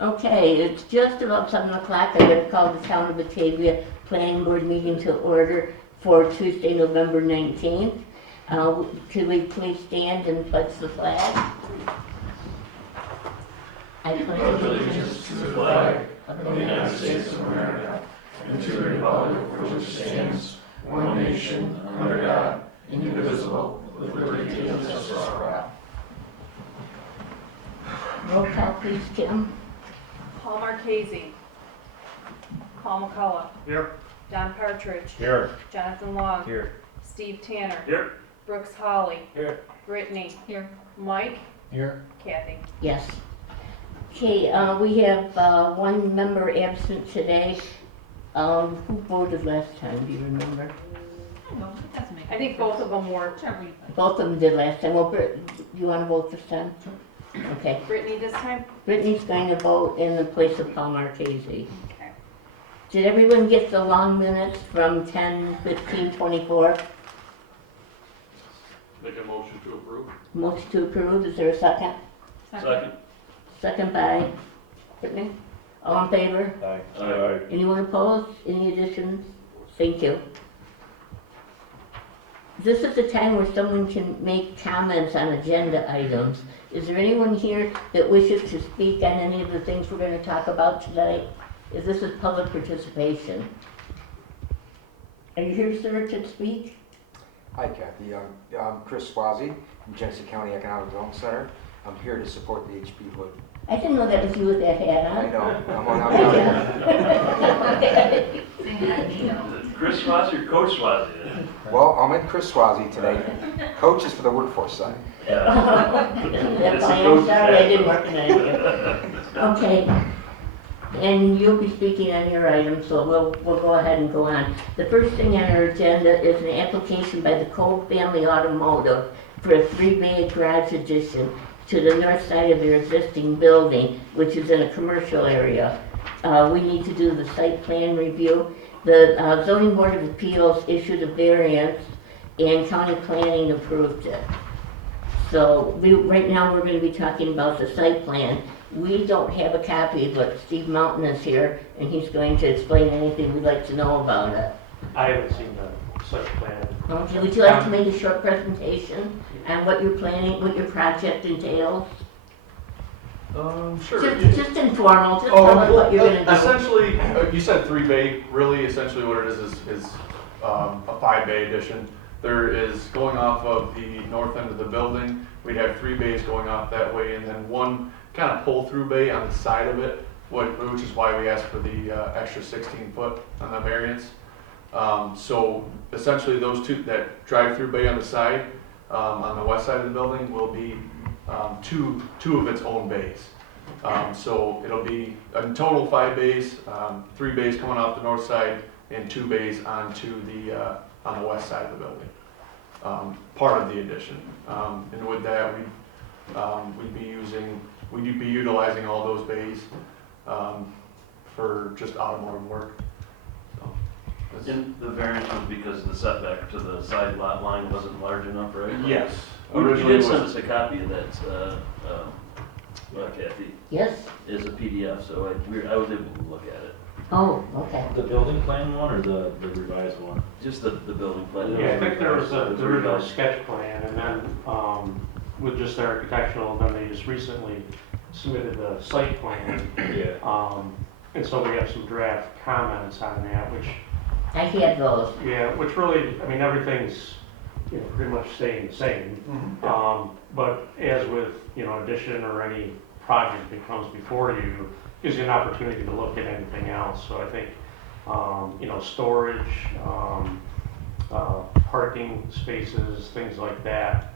Okay, it's just about 7 o'clock. I'm going to call the Town of Batavia Planning Board meeting to order for Tuesday, November 19th. Could we please stand and pledge the flag? I pledge allegiance to the flag of the United States of America and to the republic for which it stands, one nation, under God, indivisible, with liberty and justice for all. Roll call, please, Kim. Paul Marchese. Paul McCullough. Here. John Partridge. Here. Jonathan Long. Here. Steve Tanner. Here. Brooks Hawley. Here. Brittany. Here. Mike. Here. Kathy. Yes. Okay, we have one member absent today. Who voted last time, do you remember? I think both of them were. Both of them did last time. Well, you want to vote this time? Okay. Brittany this time? Brittany's going to vote in the place of Paul Marchese. Okay. Did everyone get the long minutes from 10:15:24? Make a motion to approve. Motion to approve, is there a second? Second. Second by Brittany. All in favor? Aye. Anyone opposed? Any additions? Thank you. This is the time where someone can make comments on agenda items. Is there anyone here that wishes to speak on any of the things we're going to talk about today? Is this a public participation? Are you here, sir, to speak? Hi, Kathy. I'm Chris Swazi from GENESEE County Economic Development Center. I'm here to support the HB Hood. I didn't know that was you with that hat on. I know. I'm on out here. Chris Swazi or Coach Swazi? Well, I'm in Chris Swazi today. Coach is for the workforce side. That's why I'm sorry I didn't recognize you. Okay. And you'll be speaking on your item, so we'll go ahead and go on. The first thing on our agenda is an application by the Kolb Family Automotive for a 3-bay garage addition to the north side of their existing building, which is in a commercial area. We need to do the site plan review. The Zoning Board of Appeals issued a variance and county planning approved it. So right now we're going to be talking about the site plan. We don't have a copy, but Steve Mountain is here and he's going to explain anything we'd like to know about it. I haven't seen the site plan. Okay, would you like to make a short presentation on what you're planning, what your project entails? Sure. Just informal, just tell us what you're going to do. Essentially, you said 3-bay. Really, essentially what it is a 5-bay addition. There is, going off of the north end of the building, we'd have 3 bays going off that way, and then one kind of pull-through bay on the side of it, which is why we asked for the extra 16-foot on the variance. So essentially those two, that drive-through bay on the side, on the west side of the building, will be two of its own bays. So it'll be in total 5 bays, 3 bays coming off the north side, and 2 bays onto the on the west side of the building. Part of the addition, and with that we'd be utilizing all those bays for just automotive work. So, And the variance was because the setback to the side lot line wasn't large enough, right? yes, You originally did was. send us a copy of that, Kathy, Yes? is a PDF, so I was able to look at it. Oh, okay. The building plan one or the revised one? Just the building plan. Yeah, I think there was It the original revised. sketch plan, and then with just the architectural, then they just recently submitted the site plan. Yeah. And so we have some draft comments on that, which, I had those. yeah, which really, I mean, everything's, pretty much staying the same. But as with, addition or any project that comes before you, gives you an opportunity to look at anything else. So I think, storage, parking spaces, things like that,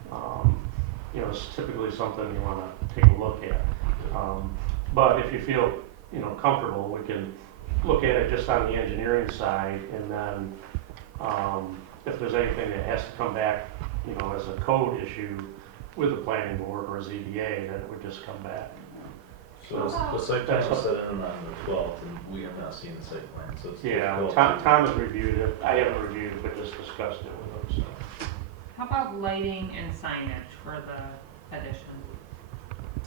is typically something you want to take a look at. But if you feel, comfortable, we can look at it just on the engineering side, and then if there's anything that has to come back, as a code issue with the planning board or a ZBA, then it would just come back. So the site plan was set in on the 12th, and we have not seen the site plan, so it's Yeah, difficult. Tom has reviewed it. I haven't reviewed it, but just discussed it with him. So. How about lighting and signage for the addition?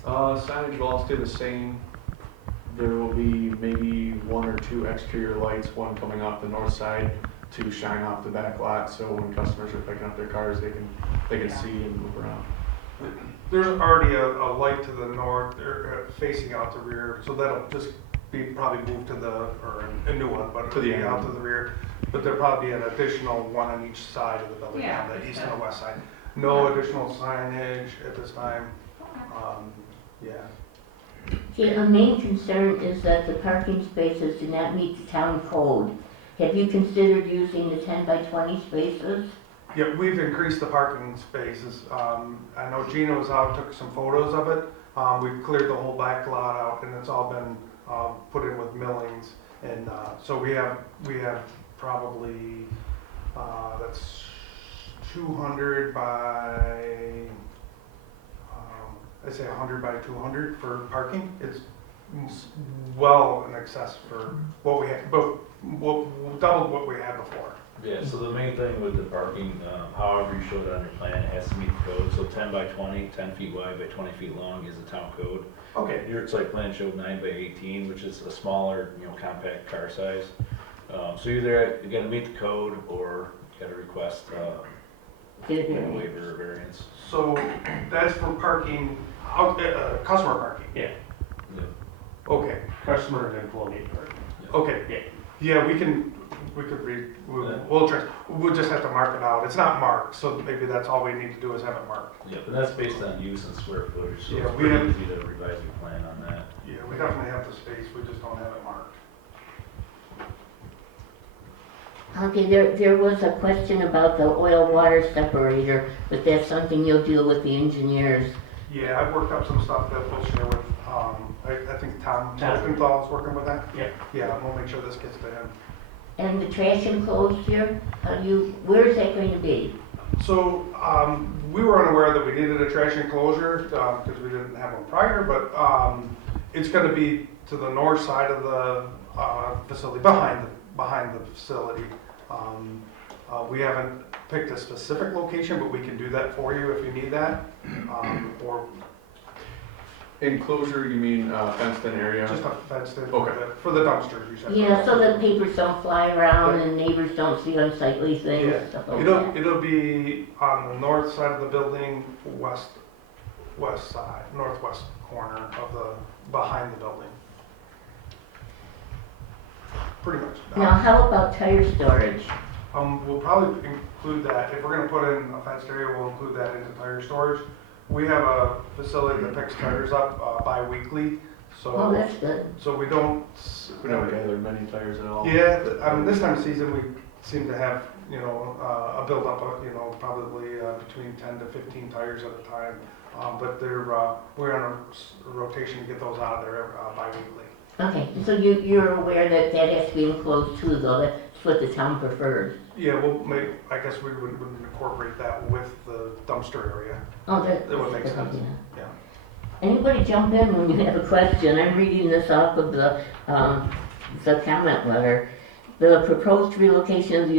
Signage will all stay the same. there will be maybe 1 or 2 exterior lights, one coming off the north side to shine off the back lot, so when customers are picking up their cars, they can see and move around. There's already a light to the north, facing out the rear, so that'll just be probably moved to or a new one, but To the it'll be out end. to the rear. But there'll probably be an additional one on each side of the building, Yeah, on the that's east and the good. west side. No additional signage at this time. Yeah. See, the main concern is that the parking spaces do not meet the town code. Have you considered using the 10 by 20 spaces? Yeah, we've increased the parking spaces. I know Gina was out, took some photos of it. We've cleared the whole back lot out and it's all been put in with millings. And so we have probably, that's 200 by, I say 100 by 200 for parking. It's well in excess for what we had, but doubled what we had before. Yeah, so the main thing with the parking, however you show it on your plan, it has to meet the code. So 10 by 20, 10 feet wide by 20 feet long is the town code. Okay. Your site plan showed 9 by 18, which is a smaller, compact car size. So you're gonna meet the code or you gotta request a waiver or variance. So that's for parking, customer parking? Yeah, Okay, customer and employee parking. okay. Yeah, we'll just have to mark it out. It's not marked, so maybe that's all we need to do is have it marked. Yeah, but that's based on use and square footage, so Yeah, it's we pretty have- easy to revise your plan on that. Yeah, we definitely have the space, we just don't have it marked. Okay, there was a question about the oil-water separator, but that's something you'll deal with the engineers. Yeah, I've worked up some stuff that we'll share with, I think Tom Rosenthal is working with that. Yeah. Yeah, we'll make sure this gets to him. And the trash enclosed here, where is that going to be? So, we were unaware that we needed a trash enclosure, because we didn't have one prior, but, it's gonna be to the north side of the, facility, behind the facility. We haven't picked a specific location, but we can do that for you if you need that. Or Enclosure, you mean fenced in area? just a fenced in Okay. for the dumpsters, you said. Yeah, so that papers don't fly around and neighbors don't see unsightly things, Yeah. stuff like that. It'll be on the north side of the building, northwest corner behind the building. Pretty much. Now, how about tire storage? We'll probably include that, if we're gonna put in a fenced area, we'll include that into tire storage. We have a facility that picks tires up bi-weekly, Oh, so, that's good. we don't. We don't gather many tires at all. Yeah, this time of season, we seem to have, a buildup of, probably between 10 to 15 tires at a time. But we're on a rotation to get those out of there bi-weekly. Okay, so you're aware that has to be enclosed too, though, that's what the town prefers. Yeah, I guess we would incorporate that with the dumpster area. Oh, that That would make that's a good sense. idea. Yeah. Anybody jump in when you have a question? I'm reading this off of the comment letter. The proposed relocation of the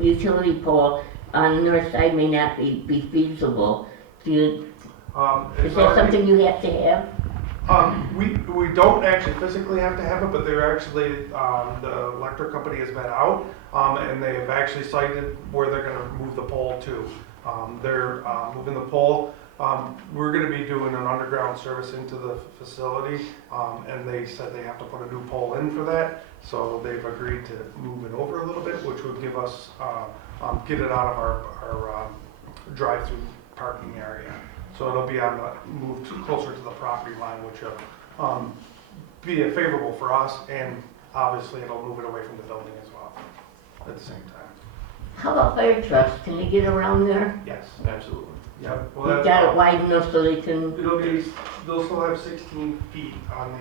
utility pole on the north side may not be feasible. Is It's that already- something you have to have? We don't actually physically have to have it, but they're actually, the electric company has been out, and they have actually cited where they're gonna move the pole to. They're moving the pole. We're gonna be doing an underground service into the facility, and they said they have to put a new pole in for that. So they've agreed to move it over a little bit, which would give us, get it out of our drive-through parking area. So it'll be moved closer to the property line, which will be favorable for us, and obviously it'll move it away from the building as well at the same time. How about fire trucks? Can they get around there? Yes. Absolutely. Yeah. You've got it wide enough so they can, They'll still have 16 feet on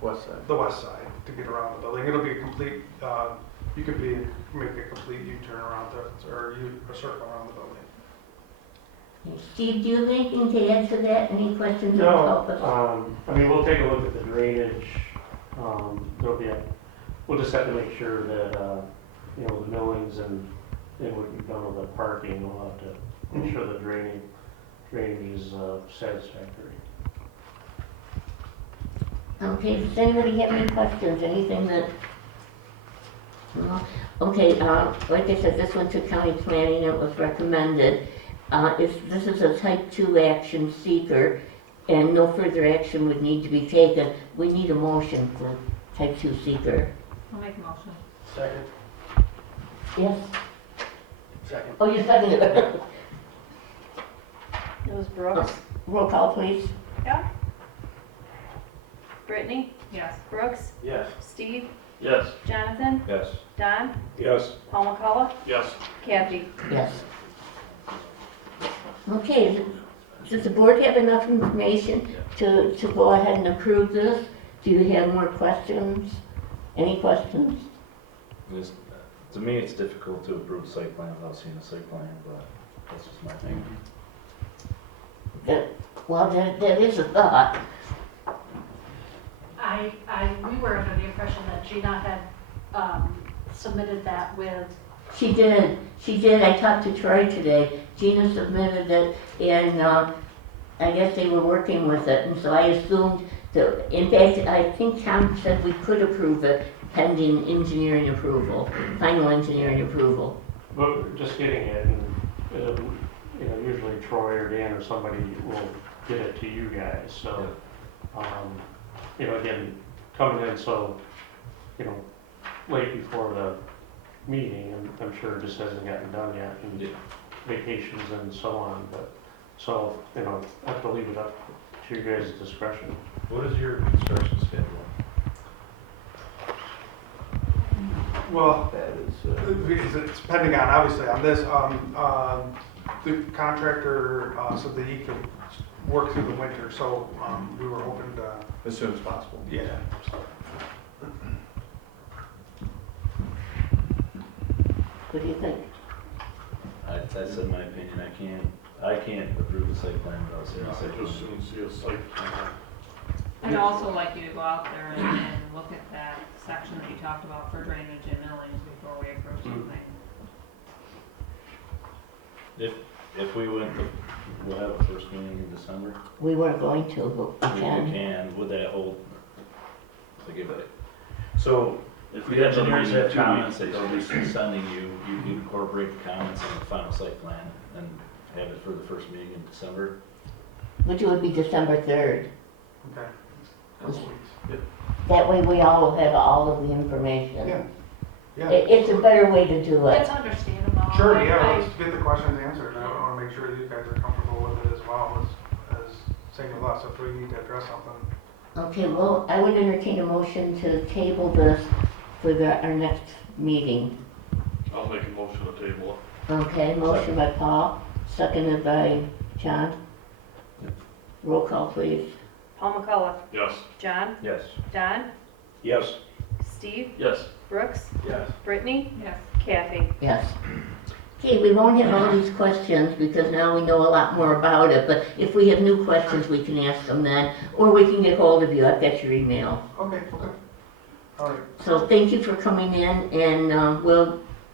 West side. the west side to get around the building. It'll be a complete, you could make a complete U-turn around or a circle around the building. Steve, do you have anything to add to that? Any questions or No, help us? we'll take a look at the drainage. We'll just have to make sure that, the millings and what you've done with the parking, we'll have to make sure the drainage is satisfactory. Okay, does anybody have any questions, anything that? No? Okay, like I said, this went to county planning, it was recommended. This is a type 2 action seeker, and no further action would need to be taken. We need a motion for type 2 seeker. I'll make a motion. Second. Yes? Second. Oh, you seconded it. It was Brooks. Roll call, please. Yeah. Brittany, Yes. Brooks, Yes. Steve, Yes. Jonathan, Yes. Don, Yes. Paul McCullough, Yes. Kathy. Yes. Okay, does the board have enough information to go ahead and approve this? Do you have more questions? Any questions? It's- To me, it's difficult to approve a site plan without seeing a site plan, but that's just my thing. Well, that is a thought. We were under the impression that Gina had submitted that with, She did. I talked to Troy today. Gina submitted it, and I guess they were working with it, and so I assumed that, in fact, I think Tom said we could approve it pending engineering approval, final engineering approval. But just getting it, and, you know, usually Troy or Dan or somebody will get it to you guys, so, you know, again, coming in so, you know, late before the meeting, and I'm sure it just hasn't gotten done yet, and vacations and so on, but, so, you know, I have to leave it up to your guys' discretion. What is your construction schedule? Well, That is, it's depending on, obviously, on this, the contractor said that he could work through the winter, so we were hoping to, As soon as possible. yeah. What do you think? that's in my opinion, I can't approve a site plan without seeing a site plan. see a site plan. I'd also like you to go out there and look at that section that you talked about for drainage and millings before we approve something. If we went, we'll have a first meeting in December. We weren't going to, but we We can. can, would that hold? To give it. So, If if we the had another engineers meeting in have 2 comments weeks, that they'll be sending you, you can incorporate the comments in the final site plan and have it for the first meeting in December. Which would be December 3rd. Okay. Couple weeks. That way we all will have all of the information. Yeah, yeah. It's a better way to do it. it's understandable. Sure, I- yeah, I- let's get the questions answered. I want to make sure that you guys are comfortable with it as well as same with us if we need to address something. Okay, well, I would entertain a motion to table this for our next meeting. I'll make a motion to table it. Okay, motion by Paul, seconded by John. Roll call, please. Paul McCullough, Yes. John, Yes. Don, Yes. Steve, Yes. Brooks, Yes. Brittany, Yes. Kathy. Yes. Okay, we won't have all these questions because now we know a lot more about it, but if we have new questions, we can ask them then, or we can get hold of you. I've got your email. Okay, okay. All right. So thank you for coming in, and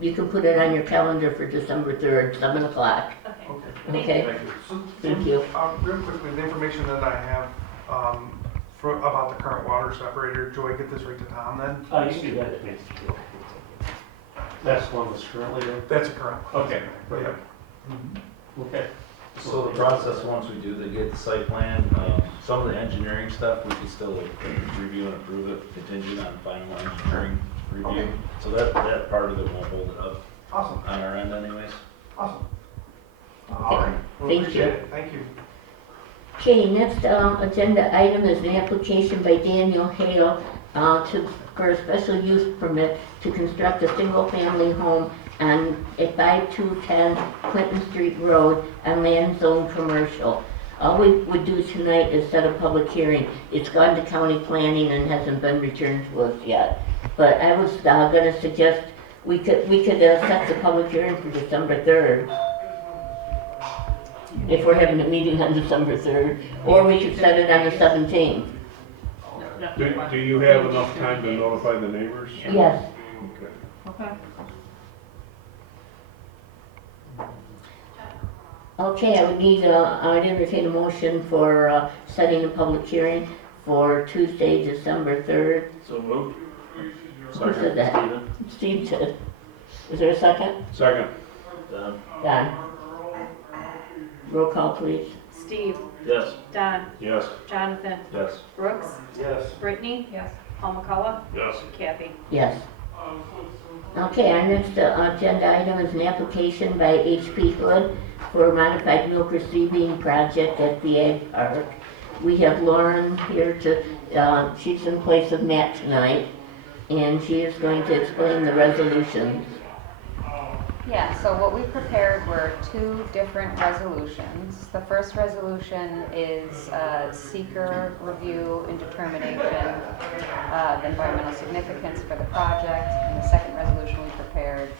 you can put it on your calendar for December 3rd, 7 o'clock. Okay. Okay. Okay? Thank you. Thank you. Real quickly, the information that I have about the current water separator, do I get this right to Tom then? You can do that, please. That's the one that's currently there? That's current. Okay. Yeah. Okay. So the process, once we do get the site plan, some of the engineering stuff, we can still review and approve it contingent on final engineering review. Okay. So that part of it won't hold it up Awesome, on our end anyways. awesome. All right. Well, Thank appreciate you. it. Thank you. Okay, next agenda item is an application by Daniel Hale for a special use permit to construct a single-family home at 5210 Clinton Street Road on land zone commercial. All we would do tonight is set a public hearing. It's gone to county planning and hasn't been returned to us yet. But I was gonna suggest we could set the public hearing for December 3rd. If we're having a meeting on December 3rd, or we could set it on the 17th. Do you have enough time to notify the neighbors? Yes. Okay. Okay, I would entertain a motion for setting a public hearing for Tuesday, December 3rd. So moved. Who said that? Steven. Steve said. Is there a second? Second. Don. Don. Roll call, please. Steve, Yes. Don, Yes. Jonathan, Yes. Brooks, Yes. Brittany, Yes. Paul McCullough, Yes. Kathy. Yes. Okay, our next agenda item is an application by HP Hood for a modified milk receiving project at the Ag Park. We have Lauren here to, she's in place of Matt tonight, and she is going to explain the resolutions. Yeah, so what we prepared were two different resolutions. The first resolution is SEQR review and determination of environmental significance for the project. And the second resolution we prepared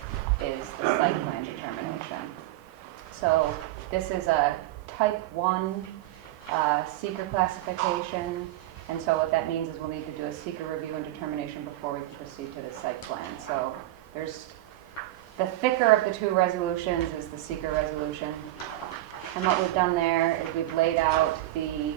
is the site plan determination. So this is a type 1 SEQR classification. And so what that means is we'll need to do a SEQR review and determination before we can proceed to the site plan. So there's the thicker of the two resolutions is the SEQR resolution. And what we've done there is we've laid out the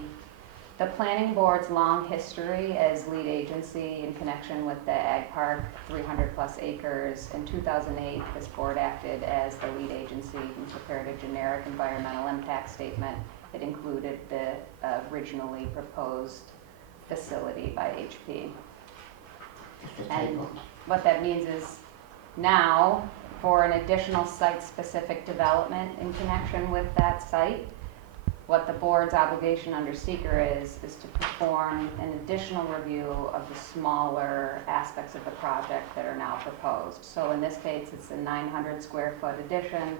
planning board's long history as lead agency in connection with the Ag Park, 300 plus acres. In 2008, this board acted as the lead agency and prepared a generic environmental impact statement that included the originally proposed facility by HP. And what that means is now, for an additional site-specific development in connection with that site, what the board's obligation under SEQR is to perform an additional review of the smaller aspects of the project that are now proposed. So in this case, it's a 900 square foot addition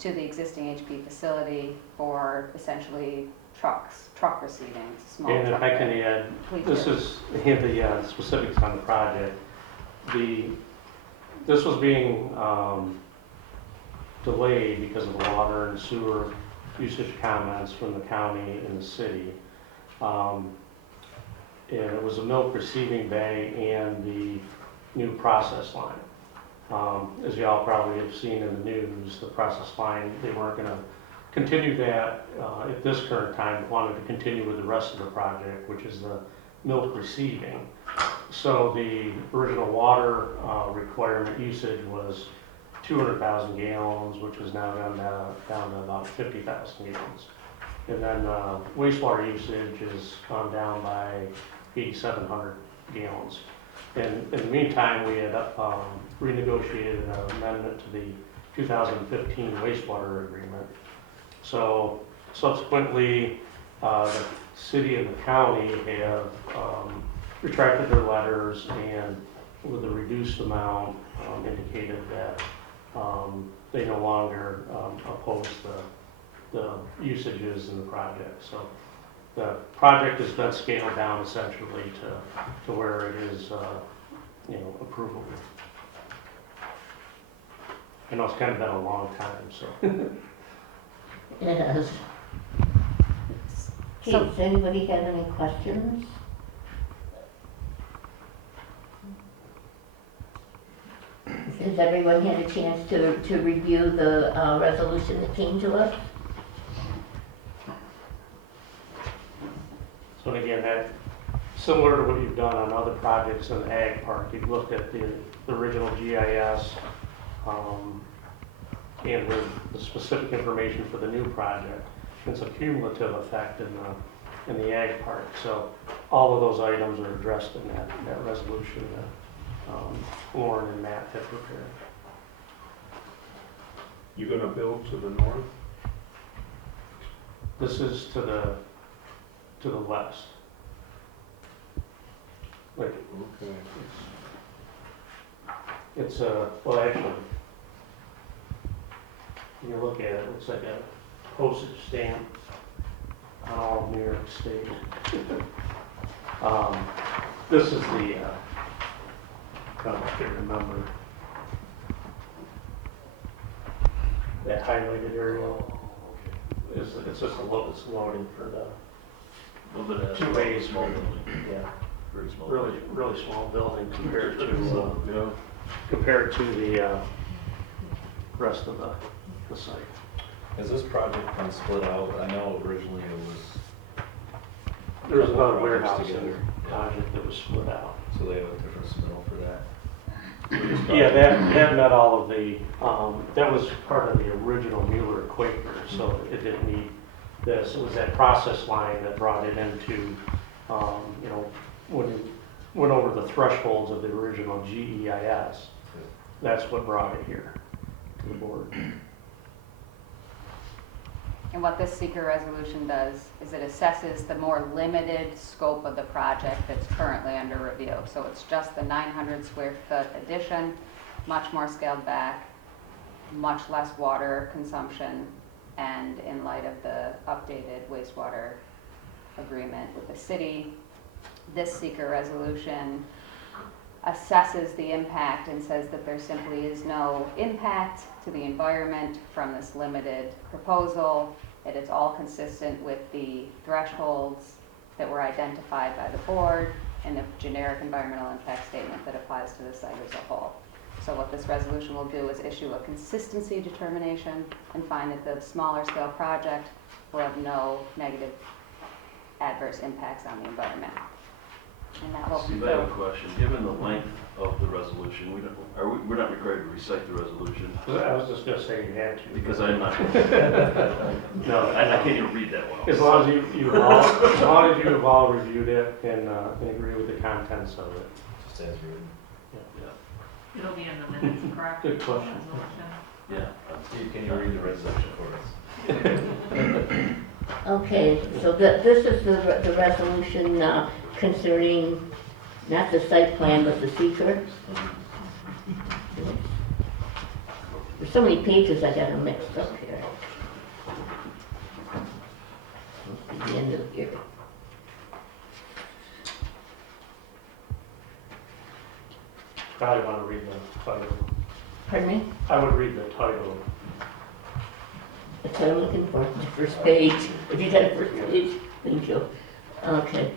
to the existing HP facility for essentially truck receiving, small And if truck I can bed. add, Please this do. is the specifics on the project. This was being delayed because of the water and sewer usage comments from the county and the city. And it was a milk receiving bay and the new process line. As y'all probably have seen in the news, the process line, they weren't going to continue that at this current time, wanted to continue with the rest of the project, which is the milk receiving. So the original water requirement usage was 200,000 gallons, which has now gone down to about 50,000 gallons. And then wastewater usage has gone down by 8,700 gallons. And in the meantime, we had renegotiated an amendment to the 2015 wastewater agreement. So subsequently, the city and the county have retracted their letters and with a reduced amount indicated that they no longer oppose the usages in the project. So the project has been scaled down essentially to where it is approvable. I know it's kind of been a long time, so. Yes. Okay, does anybody have any questions? Has everyone had a chance to review the resolution that came to us? So again, that similar to what you've done on other projects in the Ag Park, you've looked at the original GIS and with the specific information for the new project. It's a cumulative effect in the Ag Park. So all of those items are addressed in that resolution that Lauren and Matt have prepared. You gonna build to the north? This is to the west. Like Okay. it's well actually, when you look at it, it looks like a postage stamp on all of New York State. This is the I don't know if you remember that highlighted area. It's just it's loading for the A little bit of 2 A's. small building. Yeah, Very small. really small building compared to Yeah. compared to the rest of the site. Has this project been split out? I know originally it was There was another projects warehouse together. in project that was split out. So they have a different submittal for that. Yeah, that met all of the, that was part of the original Mueller Quaker, so it didn't need this. It was that process line that brought it into, you know, when it went over the thresholds of the original GEIS. That's what brought it here to the board. And what this seeker resolution does is it assesses the more limited scope of the project that's currently under review. So it's just the 900 square foot addition, much more scaled back, much less water consumption, and in light of the updated wastewater agreement with the city, this seeker resolution assesses the impact and says that there simply is no impact to the environment from this limited proposal, that it's all consistent with the thresholds that were identified by the board and the generic environmental impact statement that applies to the site as a whole. So what this resolution will do is issue a consistency determination and find that the smaller scale project will have no negative adverse impacts on the environment. And that will Steve, I have a question. Given the length of the resolution, we're not required to recite the resolution I was just gonna say you had to. because I'm not. No, I can't even read that well. As long as you have all reviewed it and agree with the contents of it. Just as written. It'll be in the minutes, correct? Good question. Resolution. Yeah. Steve, can you read the resolution for us? Okay, so this is the resolution concerning not the site plan, but the seeker. There's so many pages I got them mixed up here. At the end of here. Probably want to read the title. Pardon me? I would read the title. That's what I'm looking for, the first page. If you got a first page, thank you. Okay.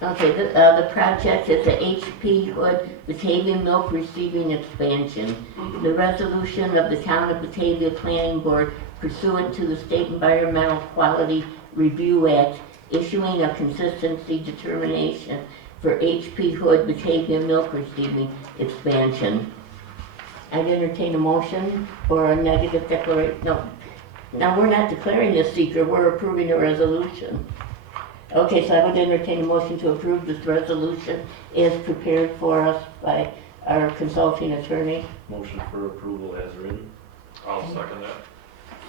Okay, the project is the HP Hood Batavia Milk Receiving Expansion. The resolution of the Town of Batavia Planning Board pursuant to the State Environmental Quality Review Act issuing a consistency determination for HP Hood Batavia Milk Receiving Expansion. I'd entertain a motion for a negative declaration. No, now we're not declaring this seeker, we're approving a resolution. Okay, so I would entertain a motion to approve this resolution as prepared for us by our consulting attorney. Motion for approval as written. I'll second that.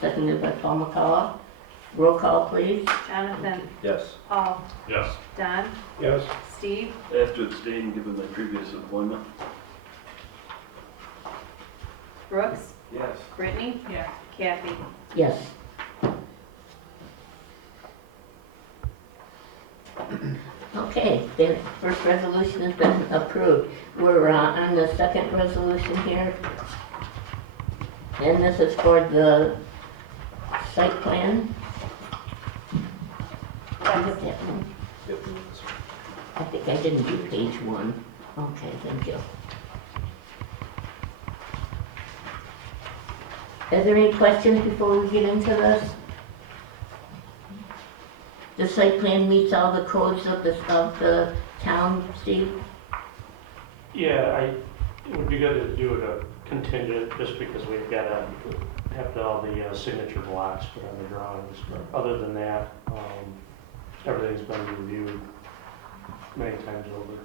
Seconded by Paul McCullough. Roll call, please. Jonathan, Yes. Paul, Yes. Don, Yes. Steve, I have to abstain given my previous employment. Brooks, Yes. Brittany, Yeah. Kathy. Yes. Okay, the first resolution has been approved. We're on the second resolution here. And this is for the site plan. Did you get that one? Yep. I think I didn't do page one. Okay, thank you. Is there any questions before we get into this? The site plan meets all the codes of the town, Steve? Yeah, it would be good to do it a contingent, just because we've got to have all the signature blocks put on the drawings. But other than that, everything's been reviewed many times over.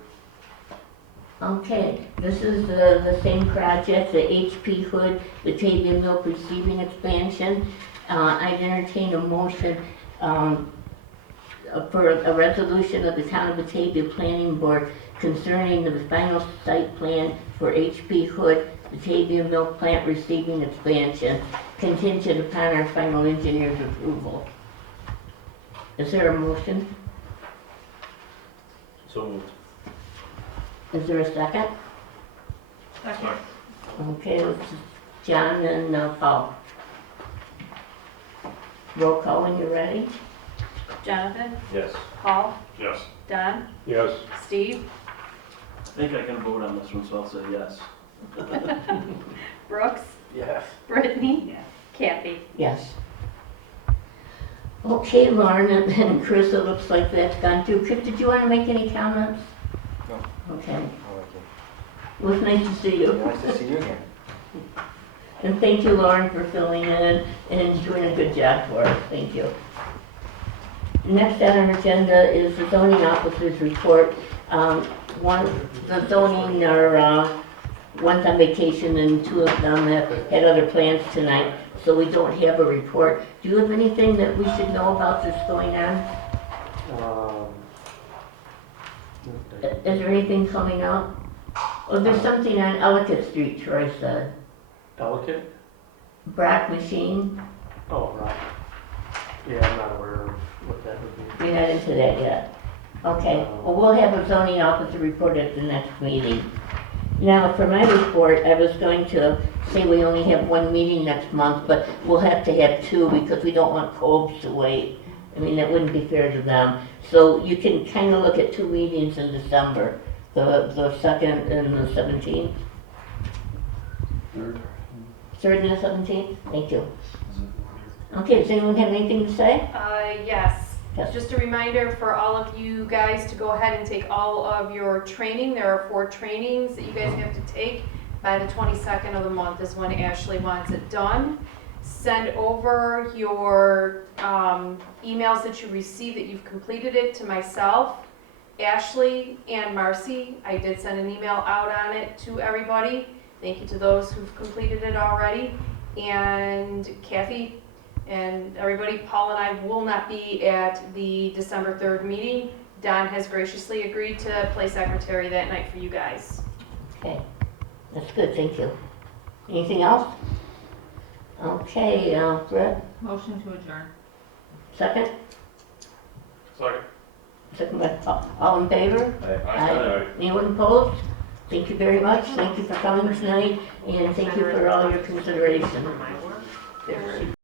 Okay, this is the same project, the HP Hood Batavia Milk Receiving Expansion. I'd entertain a motion for a resolution of the Town of Batavia Planning Board concerning the final site plan for HP Hood Batavia Milk Plant Receiving Expansion, contingent upon our final engineer's approval. Is there a motion? So moved. Is there a second? Second. Okay, it's John and Paul. Roll call when you're ready. Jonathan, Yes. Paul, Yes. Don, Yes. Steve, I think I can vote on this one, so I'll say yes. Brooks, Yes. Brittany, Yes. Kathy. Yes. Okay, Lauren and Chris, it looks like that's gone through. Chris, did you want to make any comments? No. Okay. I like It was nice to see you. it. Nice to see you again. And thank you, Lauren, for filling in and doing a good job for us. Thank you. Next on our agenda is the zoning officer's report. The zoning are, one's on vacation and two of them have had other plans tonight, so we don't have a report. Do you have anything that we should know about that's going on? Is there anything coming up? Oh, there's something on Ellicott Street, Troy said. Delicate? Brack machine, Oh, right. Yeah, I'm not aware of what that would be. you're not into that yet. Okay, well, we'll have a zoning officer report at the next meeting. Now, for my report, I was going to say we only have one meeting next month, but we'll have to have two because we don't want Kolb's to wait. I mean, that wouldn't be fair to them. So you can kind of look at two meetings in December, the 2nd and the 17th. Third and the 17th? Thank you. Okay, does anyone have anything to say? Yes. Yes. Just a reminder for all of you guys to go ahead and take all of your training. There are 4 trainings that you guys have to take by the 22nd of the month is when Ashley wants it done. Send over your emails that you receive that you've completed it to myself, Ashley, and Marcy. I did send an email out on it to everybody. Thank you to those who've completed it already. And Kathy and everybody, Paul and I will not be at the December 3rd meeting. Don has graciously agreed to play secretary that night for you guys. Okay, that's good, thank you. Anything else? Okay, Brett, Motion to adjourn. second? Sorry. Second by Paul. All in favor? Aye. Anyone opposed? Thank you very much. Thank you for coming tonight, and thank you for all your consideration.